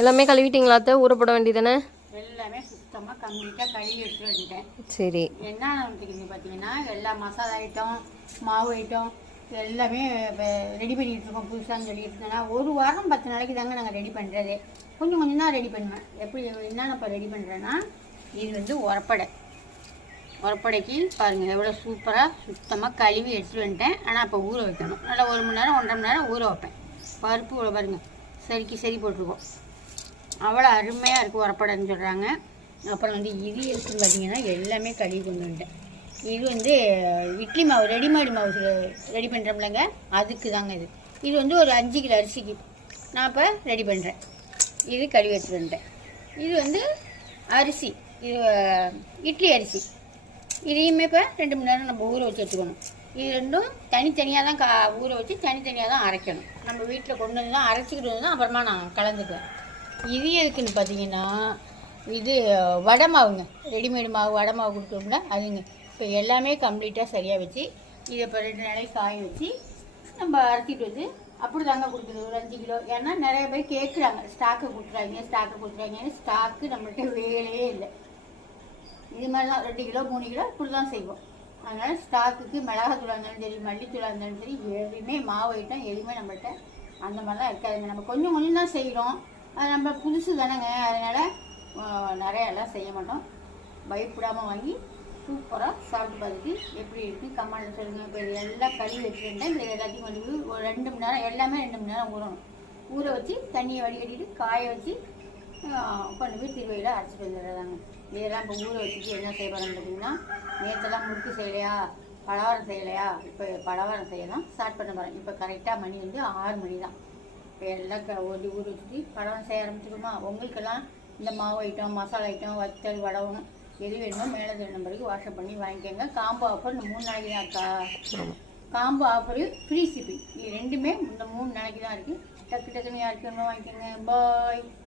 எல்லாமே கழுவிட்டீங்களா அத்தை? ஊற போட வேண்டியதானே எல்லாமே சுத்தமாக கம்ப்ளீட்டாக கழுவி எடுத்துட்டு வந்துட்டேன். சரி. என்ன வந்துருக்குது பார்த்தீங்கன்னா எல்லா மசாலா ஐட்டம் மாவு ஐட்டம் எல்லாமே ரெடி பண்ணிட்டு இருக்கோம். புதுசாக சொல்லிட்டு இருந்தேன்னா ஒரு வாரம் பத்து நாளைக்கு தாங்க நாங்கள் ரெடி பண்ணுறது கொஞ்சம் கொஞ்சம் தான் ரெடி பண்ணுவேன். எப்படி என்னென்ன இப்போ ரெடி பண்ணுறேன்னா இது வந்து உரப்படை. உரப்படைக்கு பாருங்கள் எவ்வளோ சூப்பராக சுத்தமாக கழுவி எடுத்துட்டு வந்துட்டேன். ஆனால் இப்போ ஊற வைக்கணும். நல்லா ஒரு மணி நேரம் ஒன்றரை மணி நேரம் ஊற வைப்பேன். பருப்பு இவ்வளோ பாருங்கள் சரிக்கு சரி போட்டிருக்கோம். அவ்வளோ அருமையாக இருக்குது உரப்படைன்னு சொல்கிறாங்க அப்புறம் வந்து இது இருக்குன்னு பார்த்தீங்கன்னா எல்லாமே கழுவி கொண்டு வந்துட்டேன். இது வந்து இட்லி மாவு ரெடிமேடு மாவு ரெடி பண்ணுறோம்லங்க அதுக்கு தாங்க இது. இது வந்து ஒரு அஞ்சு கிலோ அரிசிக்கு நான் இப்போ ரெடி பண்ணுறேன் இது கழுவி எடுத்துகிட்டு வந்துட்டேன். இது வந்து அரிசி இது இட்லி அரிசி. இதையுமே இப்போ ரெண்டு மணி நேரம் நம்ம ஊற வச்சு எடுத்துக்கணும். இது ரெண்டும் தனித்தனியாக தான் கா ஊற வச்சு தனித்தனியாக தான் அரைக்கணும். நம்ம வீட்டில் கொண்டு வந்து தான் அரைச்சிக்கிட்டு வந்து தான் அப்புறமா நான் கலந்துக்குவேன். இது எதுக்குன்னு பார்த்தீங்கன்னா இது வடை மாவுங்க. ரெடிமேடு மாவு வடை மாவு கொடுத்தோம்னா அதுங்க. இப்போ எல்லாமே கம்ப்ளீட்டாக சரியாக வச்சு இதை இப்போ ரெண்டு நாளைக்கு காய வச்சு நம்ம அரைச்சிட்டு வந்து அப்படி தாங்க கொடுக்குறது. ஒரு அஞ்சு கிலோ. ஏன்னா நிறைய பேர் கேட்குறாங்க ஸ்டாக்கு கொடுக்குறாங்க ஸ்டாக்கு கொடுக்குறாங்கன்னு ஸ்டாக்கு நம்மள்கிட்ட வேலையே இல்லை. இது மாதிரி தான் ரெண்டு கிலோ மூணு கிலோ இப்படி தான் செய்வோம். அதனால் ஸ்டாக்குக்கு மிளகாத்தூளாக இருந்தாலும் சரி மல்லித்தூளாக இருந்தாலும் சரி எதுவுமே மாவு ஐட்டம் எதுவுமே நம்மள்கிட்ட அந்த மாதிரிலாம் இருக்காதுங்க. நம்ம கொஞ்சம் கொஞ்சம் தான் செய்கிறோம் அது நம்ம புதுசு தானேங்க. அதனால் நிறைய எல்லாம் செய்ய மாட்டோம். பயப்படாமல் வாங்கி சூப்பராக சாப்பிட்டு பார்த்துட்டு எப்படி இருக்குது கமெண்ட் சொல்லுங்கள் இப்போ இது எல்லாம் கழுவி வச்சுருந்தேன் இதில் எல்லாத்தையும் கொண்டு போய் ஒரு ரெண்டு மணி நேரம் எல்லாமே ரெண்டு மணி நேரம் ஊறணும். ஊற வச்சு தண்ணியை வடிகட்டிட்டு காய வச்சு கொண்டு போய் திருவையில் அரைச்சிட்டு வந்துடுறாங்க இதெல்லாம் இப்போ ஊற வச்சுட்டு என்ன செய்ய போகிறோம்னு பார்த்தீங்கன்னா நேற்றெல்லாம் முறுக்கு செய்யலையா? பலகாரம் செய்யலையா? இப்போ பலகாரம் செய்யலாம் ஸ்டார்ட் பண்ண போகிறேன் இப்போ கரெக்டாக மணி வந்து ஆறு மணி தான் எல்லாம் ஒரு வச்சுட்டு பலகாரம் செய்ய ஆரம்பிச்சிருமா உங்களுக்கெல்லாம் இந்த மாவு ஐட்டம் மசாலா ஐட்டம் வத்தல் வடகம் எது வேணுமோ மேலே நம்பருக்கு வாட்ஸ்அப் பண்ணி வாங்கிக்கோங்க. காம்போ ஆஃபர் இந்த மூணு நாளைக்கு தான் இருக்கா? காம்போ ஆஃபரு ஃப்ரீ ஷிப்பிங் இது ரெண்டுமே இந்த மூணு நாளைக்கு தான் இருக்குது டக்கு டக்குன்னு யாருக்கு வேணுமோ வாங்கிக்கோங்க. பாய்